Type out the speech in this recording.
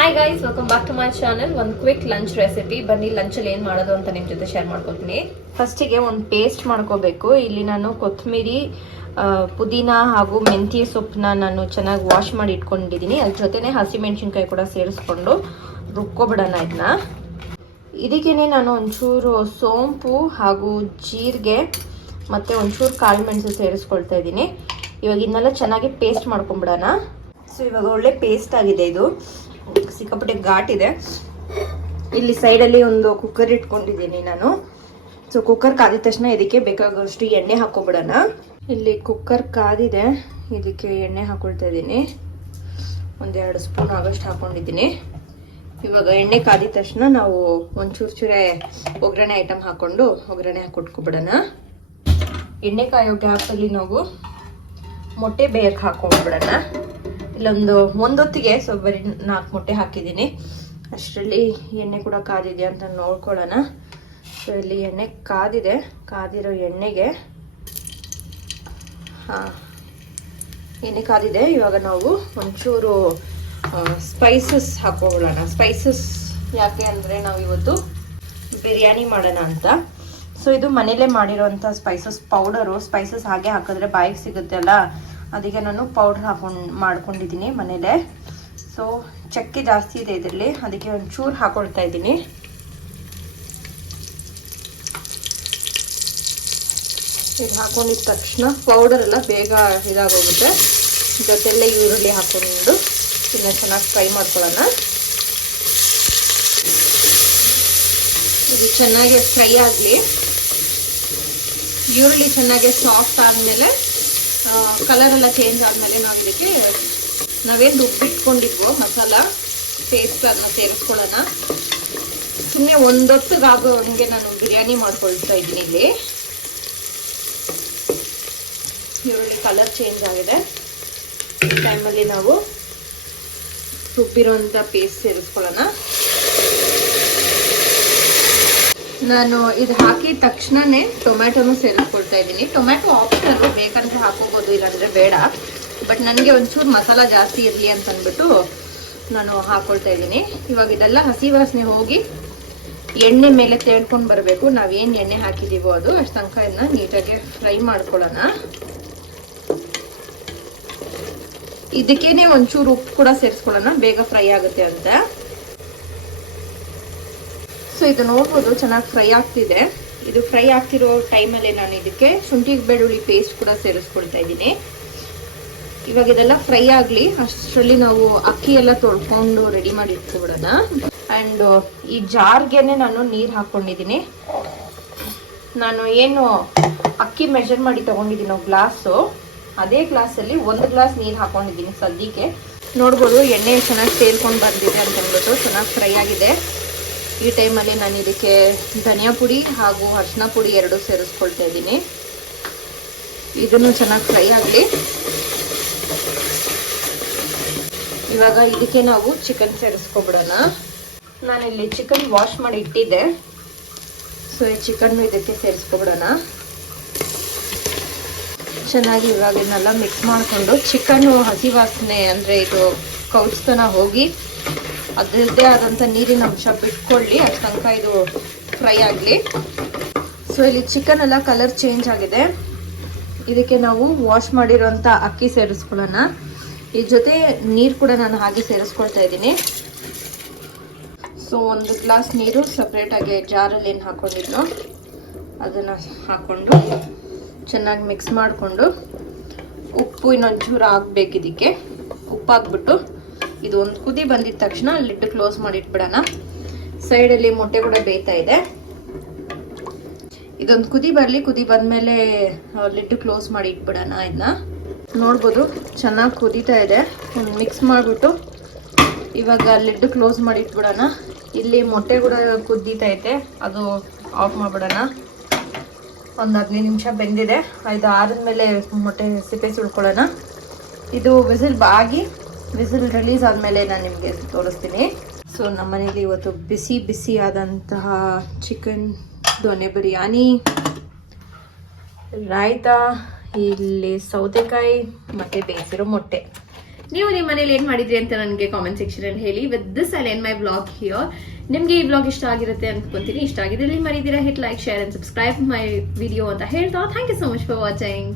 Hi guys, welcome back to my channel. ಒಂದು quick lunch recipe. ಬನ್ನಿ ಲಂಚಲ್ಲಿ ಏನು ಮಾಡೋದು ಅಂತ ನಿಮ್ಮ ಜೊತೆ ಶೇರ್ ಮಾಡ್ಕೊತೀನಿ. ಫಸ್ಟಿಗೆ ಒಂದು ಪೇಸ್ಟ್ ಮಾಡ್ಕೋಬೇಕು. ಇಲ್ಲಿ ನಾನು ಕೊತ್ತಂಬರಿ, ಪುದೀನ ಹಾಗೂ ಮೆಂತ್ಯ ಸೊಪ್ಪನ್ನ ನಾನು ಚೆನ್ನಾಗಿ ವಾಶ್ ಮಾಡಿ ಇಟ್ಕೊಂಡಿದ್ದೀನಿ. ಅದ್ರ ಜೊತೆನೆ ಹಸಿಮೆಣಸಿನ್ಕಾಯಿ ಕೂಡ ಸೇರಿಸ್ಕೊಂಡು ರುಬ್ಕೊಬಿಡೋಣ ಇದನ್ನ. ಇದಕ್ಕೇನೆ ನಾನು ಒಂಚೂರು ಸೋಂಪು ಹಾಗೂ ಜೀರಿಗೆ ಮತ್ತು ಒಂಚೂರು ಕಾಳು ಮೆಣಸು ಸೇರಿಸ್ಕೊಳ್ತಾ ಇದ್ದೀನಿ. ಇವಾಗ ಇದನ್ನೆಲ್ಲ ಚೆನ್ನಾಗಿ ಪೇಸ್ಟ್ ಮಾಡ್ಕೊಂಬಿಡೋಣ. ಸೊ ಇವಾಗ ಒಳ್ಳೆ ಪೇಸ್ಟ್ ಆಗಿದೆ. ಇದು ಸಿಕ್ಕಾಪಟ್ಟೆ ಘಾಟ್ ಇದೆ. ಇಲ್ಲಿ ಸೈಡಲ್ಲಿ ಒಂದು ಕುಕ್ಕರ್ ಇಟ್ಕೊಂಡಿದ್ದೀನಿ ನಾನು. ಸೊ ಕುಕ್ಕರ್ ಕಾದಿದ ತಕ್ಷಣ ಇದಕ್ಕೆ ಬೇಕಾಗುವಷ್ಟು ಎಣ್ಣೆ ಹಾಕೊಬಿಡೋಣ. ಇಲ್ಲಿ ಕುಕ್ಕರ್ ಕಾದಿದೆ, ಇದಕ್ಕೆ ಎಣ್ಣೆ ಹಾಕೊಳ್ತಾ ಇದ್ದೀನಿ. ಒಂದೆರಡು ಸ್ಪೂನ್ ಆಗೋಷ್ಟು ಹಾಕೊಂಡಿದ್ದೀನಿ. ಇವಾಗ ಎಣ್ಣೆ ಕಾದಿದ ತಕ್ಷಣ ನಾವು ಒಂದು ಚೂರೇ ಒಗ್ಗರಣೆ ಐಟಮ್ ಹಾಕೊಂಡು ಒಗ್ಗರಣೆ ಹಾಕೊಟ್ಕೊಬಿಡೋಣ. ಎಣ್ಣೆ ಕಾಯೋ ಗ್ಯಾಪಲ್ಲಿ ನಾವು ಮೊಟ್ಟೆ ಬೇಯಕ್ಕೆ ಹಾಕೊಂಡ್ಬಿಡೋಣ. ಒಂದೊತ್ತಿಗೆ ಸೊ ಬರೀ 4 ಮೊಟ್ಟೆ ಹಾಕಿದ್ದೀನಿ. ಅಷ್ಟರಲ್ಲಿ ಎಣ್ಣೆ ಕೂಡ ಕಾದಿದೆ ಅಂತ ನೋಡ್ಕೊಳ್ಳೋಣ. ಸೊ ಇಲ್ಲಿ ಎಣ್ಣೆ ಕಾದಿದೆ. ಕಾದಿರೋ ಎಣ್ಣೆಗೆ ಎಣ್ಣೆ ಕಾದಿದೆ. ಇವಾಗ ನಾವು ಒಂಚೂರು ಸ್ಪೈಸಸ್ ಹಾಕೊಳ್ಳೋಣ. ಸ್ಪೈಸಸ್ ಯಾಕೆ ಅಂದರೆ ನಾವು ಇವತ್ತು ಬಿರಿಯಾನಿ ಮಾಡೋಣ ಅಂತ. ಸೊ ಇದು ಮನೇಲೇ ಮಾಡಿರೋಂಥ ಸ್ಪೈಸಸ್ ಪೌಡರು. ಸ್ಪೈಸಸ್ ಹಾಗೆ ಹಾಕಿದ್ರೆ ಬಾಯಿಗೆ ಸಿಗುತ್ತೆ ಅಲ್ಲ, ಅದಕ್ಕೆ ನಾನು ಪೌಡ್ರ್ ಮಾಡ್ಕೊಂಡಿದ್ದೀನಿ ಮನೇಲೆ. ಸೊ ಚಕ್ಕೆ ಜಾಸ್ತಿ ಇದೆ ಇದರಲ್ಲಿ, ಅದಕ್ಕೆ ಒಂಚೂರು ಹಾಕೊಳ್ತಾ ಇದ್ದೀನಿ. ಇದು ಹಾಕೊಂಡಿದ ತಕ್ಷಣ ಪೌಡರ್ ಎಲ್ಲ ಬೇಗ ಇದಾಗೋಗುತ್ತೆ. ಜೊತೆಲ್ಲೇ ಈರುಳ್ಳಿ ಹಾಕೊಂಡು ಇದನ್ನ ಚೆನ್ನಾಗಿ ಫ್ರೈ ಮಾಡ್ಕೊಳ್ಳೋಣ. ಇದು ಚೆನ್ನಾಗಿ ಫ್ರೈ ಆಗಲಿ. ಈರುಳ್ಳಿ ಚೆನ್ನಾಗಿ ಸಾಫ್ಟ್ ಆದಮೇಲೆ ಕಲರ್ ಎಲ್ಲ ಚೇಂಜ್ ಆದಮೇಲೆ ನಾವು ಇದಕ್ಕೆ ನಾವೇನು ರುಬ್ಬಿಟ್ಕೊಂಡಿದ್ವೋ ಮಸಾಲ ಪೇಸ್ಟ್ ಅದನ್ನ ಸೇರಿಸ್ಕೊಳ್ಳೋಣ. ಸುಮ್ಮನೆ ಒಂದೊತ್ತಿಗಾಗೋ ಹಂಗೆ ನಾನು ಬಿರಿಯಾನಿ ಮಾಡ್ಕೊಳ್ತಾ ಇದ್ದೀನಿ. ಇಲ್ಲಿ ಈರುಳ್ಳಿ ಕಲರ್ ಚೇಂಜ್ ಆಗಿದೆ. ಈ ಟೈಮಲ್ಲಿ ನಾವು ರುಬ್ಬಿರೋಂಥ ಪೇಸ್ಟ್ ಸೇರಿಸ್ಕೊಳ್ಳೋಣ. ನಾನು ಇದು ಹಾಕಿದ ತಕ್ಷಣನೇ ಟೊಮ್ಯಾಟೊನು ಸೇರಿಸ್ಕೊಳ್ತಾ ಇದ್ದೀನಿ. ಟೊಮ್ಯಾಟೊ ಆಪ್ಷನಲ್, ಬೇಕಂದ್ರೆ ಹಾಕೋಬೋದು, ಇಲ್ಲಾಂದರೆ ಬೇಡ. ಬಟ್ ನನಗೆ ಒಂಚೂರು ಮಸಾಲ ಜಾಸ್ತಿ ಇರಲಿ ಅಂತ ಅಂದ್ಬಿಟ್ಟು ನಾನು ಹಾಕ್ಕೊಳ್ತಾ ಇದ್ದೀನಿ. ಇವಾಗ ಇದೆಲ್ಲ ಹಸಿ ವಾಸನೆ ಹೋಗಿ ಎಣ್ಣೆ ಮೇಲೆ ತೇಳ್ಕೊಂಡು ಬರಬೇಕು. ನಾವೇನು ಎಣ್ಣೆ ಹಾಕಿದ್ದೀವೋ ಅದು ಅಷ್ಟು ತನಕ ಇದನ್ನ ನೀಟಾಗಿ ಫ್ರೈ ಮಾಡ್ಕೊಳ್ಳೋಣ. ಇದಕ್ಕೇನೆ ಒಂಚೂರು ಉಪ್ಪು ಕೂಡ ಸೇರಿಸ್ಕೊಳ್ಳೋಣ, ಬೇಗ ಫ್ರೈ ಆಗುತ್ತೆ ಅಂತ. ಸೊ ಇದು ನೋಡ್ಬೋದು ಚೆನ್ನಾಗಿ ಫ್ರೈ ಆಗ್ತಿದೆ. ಇದು ಫ್ರೈ ಆಗ್ತಿರೋ ಟೈಮಲ್ಲಿ ನಾನು ಇದಕ್ಕೆ ಶುಂಠಿ ಬೆಳ್ಳುಳ್ಳಿ ಪೇಸ್ಟ್ ಕೂಡ ಸೇರಿಸ್ಕೊಳ್ತಾ ಇದ್ದೀನಿ. ಇವಾಗ ಇದೆಲ್ಲ ಫ್ರೈ ಆಗಲಿ. ಅಷ್ಟರಲ್ಲಿ ನಾವು ಅಕ್ಕಿ ಎಲ್ಲ ತೊಳ್ಕೊಂಡು ರೆಡಿ ಮಾಡಿ ಇಟ್ಕೊಬಿಡೋಣ. ಆ್ಯಂಡ್ ಈ ಜಾರ್ಗೆನೆ ನಾನು ನೀರು ಹಾಕ್ಕೊಂಡಿದ್ದೀನಿ. ನಾನು ಏನು ಅಕ್ಕಿ ಮೆಷರ್ ಮಾಡಿ ತೊಗೊಂಡಿದ್ದೀನೋ ಗ್ಲಾಸು, ಅದೇ ಗ್ಲಾಸಲ್ಲಿ 1 ಗ್ಲಾಸ್ ನೀರು ಹಾಕ್ಕೊಂಡಿದ್ದೀನಿ ಸದ್ಯಕ್ಕೆ. ನೋಡ್ಬೋದು ಎಣ್ಣೆ ಚೆನ್ನಾಗಿ ತೇಲ್ಕೊಂಡು ಬಂದಿದೆ ಅಂತ ಅಂದ್ಬಿಟ್ಟು ಚೆನ್ನಾಗಿ ಫ್ರೈ ಆಗಿದೆ. ಈ ಟೈಮಲ್ಲಿ ನಾನು ಇದಕ್ಕೆ ಧನಿಯಾ ಪುಡಿ ಹಾಗೂ ಅರಿಶಿನ ಪುಡಿ 2 ಸೇರಿಸ್ಕೊಳ್ತಾ ಇದ್ದೀನಿ. ಇದನ್ನು ಚೆನ್ನಾಗಿ ಫ್ರೈ ಆಗಲಿ. ಇವಾಗ ಇದಕ್ಕೆ ನಾವು ಚಿಕನ್ ಸೇರಿಸ್ಕೊಬಿಡೋಣ. ನಾನಿಲ್ಲಿ ಚಿಕನ್ ವಾಶ್ ಮಾಡಿ ಇಟ್ಟಿದ್ದೆ. ಸೊ ಈ ಚಿಕನ್ನು ಇದಕ್ಕೆ ಸೇರಿಸ್ಕೊಬಿಡೋಣ. ಚೆನ್ನಾಗಿ ಇವಾಗ ಇದನ್ನೆಲ್ಲ ಮಿಕ್ಸ್ ಮಾಡಿಕೊಂಡು ಚಿಕನ್ನು ಹಸಿ ವಾಸನೆ ಅಂದರೆ ಇದು ಕೌಚ್ತನ ಹೋಗಿ ಅದರದ್ದೇ ಆದಂಥ ನೀರಿನ ಅಂಶ ಬಿಟ್ಕೊಳ್ಳಿ, ಅಷ್ಟು ತನಕ ಇದು ಫ್ರೈ ಆಗಲಿ. ಸೊ ಇಲ್ಲಿ ಚಿಕನ್ ಎಲ್ಲ ಕಲರ್ ಚೇಂಜ್ ಆಗಿದೆ. ಇದಕ್ಕೆ ನಾವು ವಾಶ್ ಮಾಡಿರೋಂಥ ಅಕ್ಕಿ ಸೇರಿಸ್ಕೊಳ್ಳೋಣ. ಈ ಜೊತೆ ನೀರು ಕೂಡ ನಾನು ಹಾಗೆ ಸೇರಿಸ್ಕೊಳ್ತಾ ಇದ್ದೀನಿ. ಸೊ 1 ಗ್ಲಾಸ್ ನೀರು ಸಪ್ರೇಟಾಗಿ ಜಾರಲ್ಲಿ ಏನು ಹಾಕ್ಕೊಂಡಿದ್ನೋ ಅದನ್ನು ಹಾಕ್ಕೊಂಡು ಚೆನ್ನಾಗಿ ಮಿಕ್ಸ್ ಮಾಡಿಕೊಂಡು ಉಪ್ಪು ಇನ್ನೊಂಚೂರು ಹಾಕ್ಬೇಕು. ಇದಕ್ಕೆ ಉಪ್ಪು ಹಾಕ್ಬಿಟ್ಟು ಇದು ಒಂದು ಕುದಿ ಬಂದಿದ ತಕ್ಷಣ ಲಿಡ್ ಕ್ಲೋಸ್ ಮಾಡಿ ಇಟ್ಬಿಡೋಣ. ಸೈಡಲ್ಲಿ ಮೊಟ್ಟೆ ಕೂಡ ಬೇಯ್ತಾ ಇದೆ. ಇದೊಂದು ಕುದಿ ಬರಲಿ. ಕುದಿ ಬಂದಮೇಲೆ ಲಿಡ್ ಕ್ಲೋಸ್ ಮಾಡಿ ಇಟ್ಬಿಡೋಣ. ಇದನ್ನ ನೋಡ್ಬೋದು ಚೆನ್ನಾಗಿ ಕುದೀತಾ ಇದೆ. ಒಂದು ಮಿಕ್ಸ್ ಮಾಡಿಬಿಟ್ಟು ಇವಾಗ ಲಿಡ್ ಕ್ಲೋಸ್ ಮಾಡಿ ಇಟ್ಬಿಡೋಣ. ಇಲ್ಲಿ ಮೊಟ್ಟೆ ಕೂಡ ಕುದೀತೈತೆ, ಅದು ಆಫ್ ಮಾಡಿಬಿಡೋಣ. ಒಂದು 15 ನಿಮಿಷ ಬೆಂದಿದೆ. ಇದು ಆರಿದ್ಮೇಲೆ ಮೊಟ್ಟೆ ಸಿಪ್ಪೆ ಸುಳ್ಕೊಳ್ಳೋಣ. ಇದು ವಿಸಿಲ್ ರಿಲೀಸ್ ಆದಮೇಲೆ ನಾನು ನಿಮಗೆ ತೋರಿಸ್ತೀನಿ. ಸೊ ನಮ್ಮನೇಲಿ ಇವತ್ತು ಬಿಸಿ ಬಿಸಿ ಆದಂತಹ ಚಿಕನ್ ದೊನೆ ಬಿರಿಯಾನಿ, ರಾಯ್ತಾ, ಇಲ್ಲಿ ಸೌತೆಕಾಯಿ ಮತ್ತು ಬೇಯಿಸಿರೋ ಮೊಟ್ಟೆ. ನೀವು ನಿಮ್ಮ ಮನೇಲಿ ಏನ್ ಮಾಡಿದ್ರಿ ಅಂತ ನನಗೆ ಕಾಮೆಂಟ್ ಸೆಕ್ಷನ್ ಅಲ್ಲಿ ಹೇಳಿ. With this I end my blog here. ನಿಮ್ಗೆ ಈ ಬ್ಲಾಗ್ ಇಷ್ಟ ಆಗಿರುತ್ತೆ ಅನ್ಕೊಂತೀನಿ. ಇಷ್ಟ ಆಗಿದ್ರೆ ಮರಿದಿರಾ hit like share and subscribe my video ಅಂತ ಹೇಳ್ತಾ thank you so much for watching.